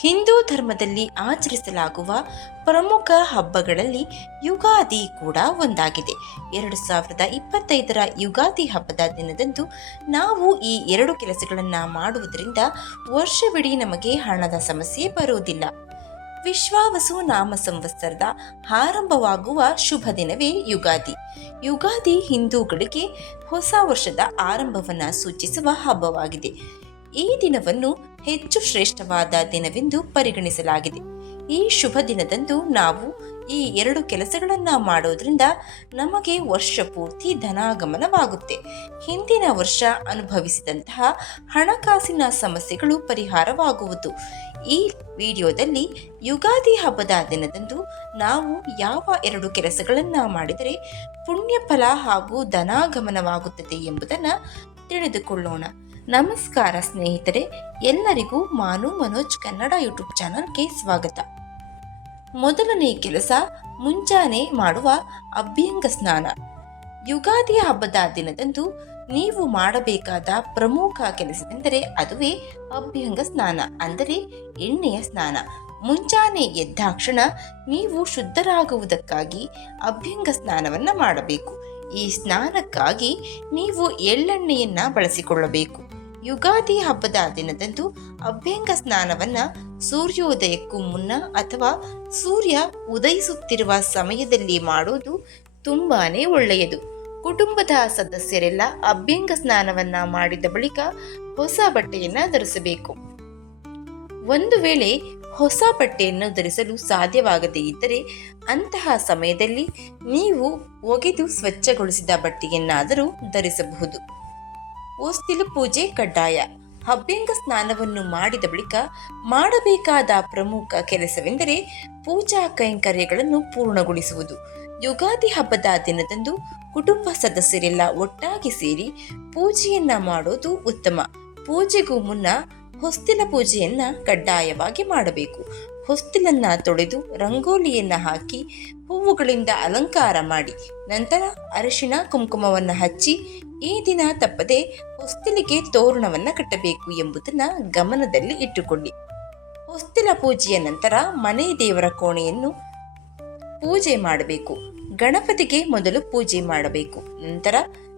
ಹಿಂದೂ ಧರ್ಮದಲ್ಲಿ ಆಚರಿಸಲಾಗುವ ಪ್ರಮುಖ ಹಬ್ಬಗಳಲ್ಲಿ ಯುಗಾದಿ ಕೂಡ ಒಂದಾಗಿದೆ. ಎರಡು ಸಾವಿರದ ಇಪ್ಪತ್ತೈದರ ಯುಗಾದಿ ಹಬ್ಬದ ದಿನದಂದು ನಾವು ಈ ಎರಡು ಕೆಲಸಗಳನ್ನು ಮಾಡುವುದರಿಂದ ವರ್ಷವಿಡೀ ನಮಗೆ ಹಣದ ಸಮಸ್ಯೆ ಬರುವುದಿಲ್ಲ. ವಿಶ್ವಾವಸು ನಾಮ ಸಂವತ್ಸರದ ಆರಂಭವಾಗುವ ಶುಭ ದಿನವೇ ಯುಗಾದಿ. ಯುಗಾದಿ ಹಿಂದೂಗಳಿಗೆ ಹೊಸ ವರ್ಷದ ಆರಂಭವನ್ನು ಸೂಚಿಸುವ ಹಬ್ಬವಾಗಿದೆ. ಈ ದಿನವನ್ನು ಹೆಚ್ಚು ಶ್ರೇಷ್ಠವಾದ ದಿನವೆಂದು ಪರಿಗಣಿಸಲಾಗಿದೆ. ಈ ಶುಭ ದಿನದಂದು ನಾವು ಈ ಎರಡು ಕೆಲಸಗಳನ್ನು ಮಾಡೋದ್ರಿಂದ ನಮಗೆ ವರ್ಷ ಪೂರ್ತಿ ಧನಾಗಮನವಾಗುತ್ತೆ. ಹಿಂದಿನ ವರ್ಷ ಅನುಭವಿಸಿದಂತಹ ಹಣಕಾಸಿನ ಸಮಸ್ಯೆಗಳು ಪರಿಹಾರವಾಗುವುದು. ಈ ವಿಡಿಯೋದಲ್ಲಿ ಯುಗಾದಿ ಹಬ್ಬದ ದಿನದಂದು ನಾವು ಯಾವ ಎರಡು ಕೆಲಸಗಳನ್ನು ಮಾಡಿದರೆ ಪುಣ್ಯಫಲ ಹಾಗೂ ಧನಾಗಮನವಾಗುತ್ತದೆ ಎಂಬುದನ್ನು ತಿಳಿದುಕೊಳ್ಳೋಣ. ನಮಸ್ಕಾರ ಸ್ನೇಹಿತರೆ, ಎಲ್ಲರಿಗೂ ಮಾನು ಮನೋಜ್ ಕನ್ನಡ ಯೂಟ್ಯೂಬ್ ಚಾನಲ್ಗೆ ಸ್ವಾಗತ. ಮೊದಲನೇ ಕೆಲಸ, ಮುಂಜಾನೆ ಮಾಡುವ ಅಭ್ಯಂಗ ಸ್ನಾನ. ಯುಗಾದಿ ಹಬ್ಬದ ದಿನದಂದು ನೀವು ಮಾಡಬೇಕಾದ ಪ್ರಮುಖ ಕೆಲಸವೆಂದರೆ ಅದುವೇ ಅಭ್ಯಂಗ ಸ್ನಾನ, ಅಂದರೆ ಎಣ್ಣೆಯ ಸ್ನಾನ. ಮುಂಜಾನೆ ಎದ್ದಾಕ್ಷಣ ನೀವು ಶುದ್ಧರಾಗುವುದಕ್ಕಾಗಿ ಅಭ್ಯಂಗ ಸ್ನಾನವನ್ನು ಮಾಡಬೇಕು. ಈ ಸ್ನಾನಕ್ಕಾಗಿ ನೀವು ಎಳ್ಳೆಣ್ಣೆಯನ್ನು ಬಳಸಿಕೊಳ್ಳಬೇಕು. ಯುಗಾದಿ ಹಬ್ಬದ ದಿನದಂದು ಅಭ್ಯಂಗ ಸ್ನಾನವನ್ನ ಸೂರ್ಯೋದಯಕ್ಕೂ ಮುನ್ನ ಅಥವಾ ಸೂರ್ಯ ಉದಯಿಸುತ್ತಿರುವ ಸಮಯದಲ್ಲಿ ಮಾಡುವುದು ತುಂಬಾನೇ ಒಳ್ಳೆಯದು. ಕುಟುಂಬದ ಸದಸ್ಯರೆಲ್ಲ ಅಭ್ಯಂಗ ಸ್ನಾನವನ್ನ ಮಾಡಿದ ಬಳಿಕ ಹೊಸ ಬಟ್ಟೆಯನ್ನ ಧರಿಸಬೇಕು. ಒಂದು ವೇಳೆ ಹೊಸ ಬಟ್ಟೆಯನ್ನು ಧರಿಸಲು ಸಾಧ್ಯವಾಗದೇ ಇದ್ದರೆ ಅಂತಹ ಸಮಯದಲ್ಲಿ ನೀವು ಒಗೆದು ಸ್ವಚ್ಛಗೊಳಿಸಿದ ಬಟ್ಟೆಯನ್ನಾದರೂ ಧರಿಸಬಹುದು. ಹೊಸ್ತಿಲು ಪೂಜೆ ಕಡ್ಡಾಯ. ಹಬ್ಬಿಂಗ ಸ್ನಾನವನ್ನು ಮಾಡಿದ ಬಳಿಕ ಮಾಡಬೇಕಾದ ಪ್ರಮುಖ ಕೆಲಸವೆಂದರೆ ಪೂಜಾ ಕೈಂಕರ್ಯಗಳನ್ನು ಪೂರ್ಣಗೊಳಿಸುವುದು. ಯುಗಾದಿ ಹಬ್ಬದ ದಿನದಂದು ಕುಟುಂಬ ಸದಸ್ಯರೆಲ್ಲ ಒಟ್ಟಾಗಿ ಸೇರಿ ಪೂಜೆಯನ್ನ ಮಾಡೋದು ಉತ್ತಮ. ಪೂಜೆಗೂ ಮುನ್ನ ಹೊಸ್ತಿಲ ಪೂಜೆಯನ್ನ ಕಡ್ಡಾಯವಾಗಿ ಮಾಡಬೇಕು. ಹೊಸ್ತಿಲನ್ನ ತೊಳೆದು ರಂಗೋಲಿಯನ್ನ ಹಾಕಿ ಹೂವುಗಳಿಂದ ಅಲಂಕಾರ ಮಾಡಿ, ನಂತರ ಅರಿಶಿನ ಕುಂಕುಮವನ್ನು ಹಚ್ಚಿ ಈ ದಿನ ತಪ್ಪದೆ ಹೊಸ್ತಿಲಿಗೆ ತೋರಣವನ್ನ ಕಟ್ಟಬೇಕು ಎಂಬುದನ್ನ ಗಮನದಲ್ಲಿ ಇಟ್ಟುಕೊಳ್ಳಿ. ಹೊಸ್ತಿಲ ಪೂಜೆಯ ನಂತರ ಮನೆ ದೇವರ ಕೋಣೆಯನ್ನು ಪೂಜೆ ಮಾಡಬೇಕು. ಗಣಪತಿಗೆ ಮೊದಲು ಪೂಜೆ ಮಾಡಬೇಕು. ನಂತರ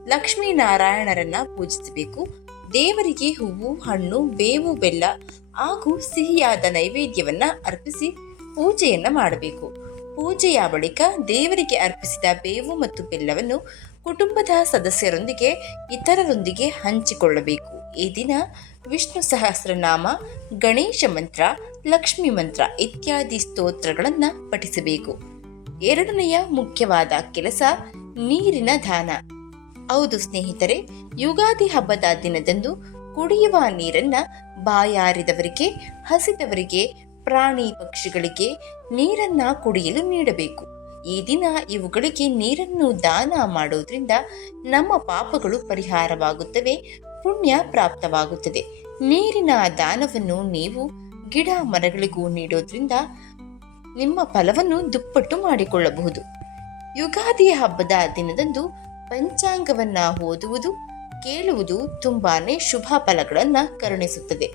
ಲಕ್ಷ್ಮೀನಾರಾಯಣರನ್ನ ಪೂಜಿಸಬೇಕು. ದೇವರಿಗೆ ಹೂವು, ಹಣ್ಣು, ಬೇವು, ಬೆಲ್ಲ ಹಾಗೂ ಸಿಹಿಯಾದ ನೈವೇದ್ಯವನ್ನ ಅರ್ಪಿಸಿ ಪೂಜೆಯನ್ನ ಮಾಡಬೇಕು. ಪೂಜೆಯ ಬಳಿಕ ದೇವರಿಗೆ ಅರ್ಪಿಸಿದ ಬೇವು ಮತ್ತು ಬೆಲ್ಲವನ್ನು ಕುಟುಂಬದ ಸದಸ್ಯರೊಂದಿಗೆ ಇತರರೊಂದಿಗೆ ಹಂಚಿಕೊಳ್ಳಬೇಕು. ಈ ದಿನ ವಿಷ್ಣು ಸಹಸ್ರನಾಮ, ಗಣೇಶ ಮಂತ್ರ, ಲಕ್ಷ್ಮಿ ಮಂತ್ರ ಇತ್ಯಾದಿ ಸ್ತೋತ್ರಗಳನ್ನು ಪಠಿಸಬೇಕು. ಎರಡನೆಯ ಮುಖ್ಯವಾದ ಕೆಲಸ ನೀರಿನ ದಾನ. ಹೌದು ಸ್ನೇಹಿತರೆ, ಯುಗಾದಿ ಹಬ್ಬದ ದಿನದಂದು ಕುಡಿಯುವ ನೀರನ್ನ ಬಾಯಾರಿದವರಿಗೆ, ಹಸಿದವರಿಗೆ, ಪ್ರಾಣಿ ಪಕ್ಷಿಗಳಿಗೆ ನೀರನ್ನ ಕುಡಿಯಲು ನೀಡಬೇಕು. ಈ ದಿನ ಇವುಗಳಿಗೆ ನೀರನ್ನು ದಾನ ಮಾಡೋದ್ರಿಂದ ನಮ್ಮ ಪಾಪಗಳು ಪರಿಹಾರವಾಗುತ್ತವೆ, ಪುಣ್ಯ ಪ್ರಾಪ್ತವಾಗುತ್ತದೆ. ನೀರಿನ ದಾನವನ್ನು ನೀವು ಗಿಡ ಮರಗಳಿಗೂ ನೀಡೋದ್ರಿಂದ ನಿಮ್ಮ ಫಲವನ್ನು ದುಪ್ಪಟ್ಟು ಮಾಡಿಕೊಳ್ಳಬಹುದು. ಯುಗಾದಿ ಹಬ್ಬದ ದಿನದಂದು ಪಂಚಾಂಗವನ್ನ ಓದುವುದು ಕೇಳುವುದು ತುಂಬಾನೇ ಶುಭ ಫಲಗಳನ್ನು ಕರುಣಿಸುತ್ತದೆ.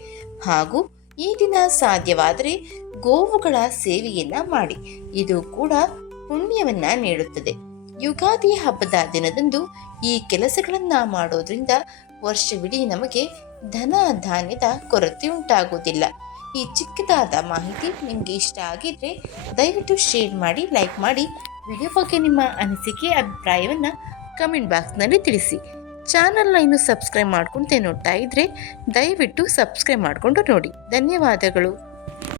ಹಾಗೂ ಈ ದಿನ ಸಾಧ್ಯವಾದರೆ ಗೋವುಗಳ ಸೇವೆಯನ್ನ ಮಾಡಿ. ಇದು ಕೂಡ ಪುಣ್ಯವನ್ನ ನೀಡುತ್ತದೆ. ಯುಗಾದಿ ಹಬ್ಬದ ದಿನದಂದು ಈ ಕೆಲಸಗಳನ್ನ ಮಾಡೋದ್ರಿಂದ ವರ್ಷವಿಡೀ ನಮಗೆ ಧನ ಧಾನ್ಯದ ಕೊರತೆ ಉಂಟಾಗುವುದಿಲ್ಲ. ಈ ಚಿಕ್ಕದಾದ ಮಾಹಿತಿ ನಿಮಗೆ ಇಷ್ಟ ಆಗಿದ್ರೆ ದಯವಿಟ್ಟು ಶೇರ್ ಮಾಡಿ, ಲೈಕ್ ಮಾಡಿ. ವಿಡಿಯೋ ಬಗ್ಗೆ ನಿಮ್ಮ ಅನಿಸಿಕೆ, ಅಭಿಪ್ರಾಯವನ್ನು ಕಮೆಂಟ್ ಬಾಕ್ಸ್ನಲ್ಲಿ ತಿಳಿಸಿ. ಚಾನಲ್ನ ಇನ್ನು ಸಬ್ಸ್ಕ್ರೈಬ್ ಮಾಡ್ಕೊಂತ ನೋಡ್ತಾ ಇದ್ರೆ ದಯವಿಟ್ಟು ಸಬ್ಸ್ಕ್ರೈಬ್ ಮಾಡಿಕೊಂಡು ನೋಡಿ. ಧನ್ಯವಾದಗಳು.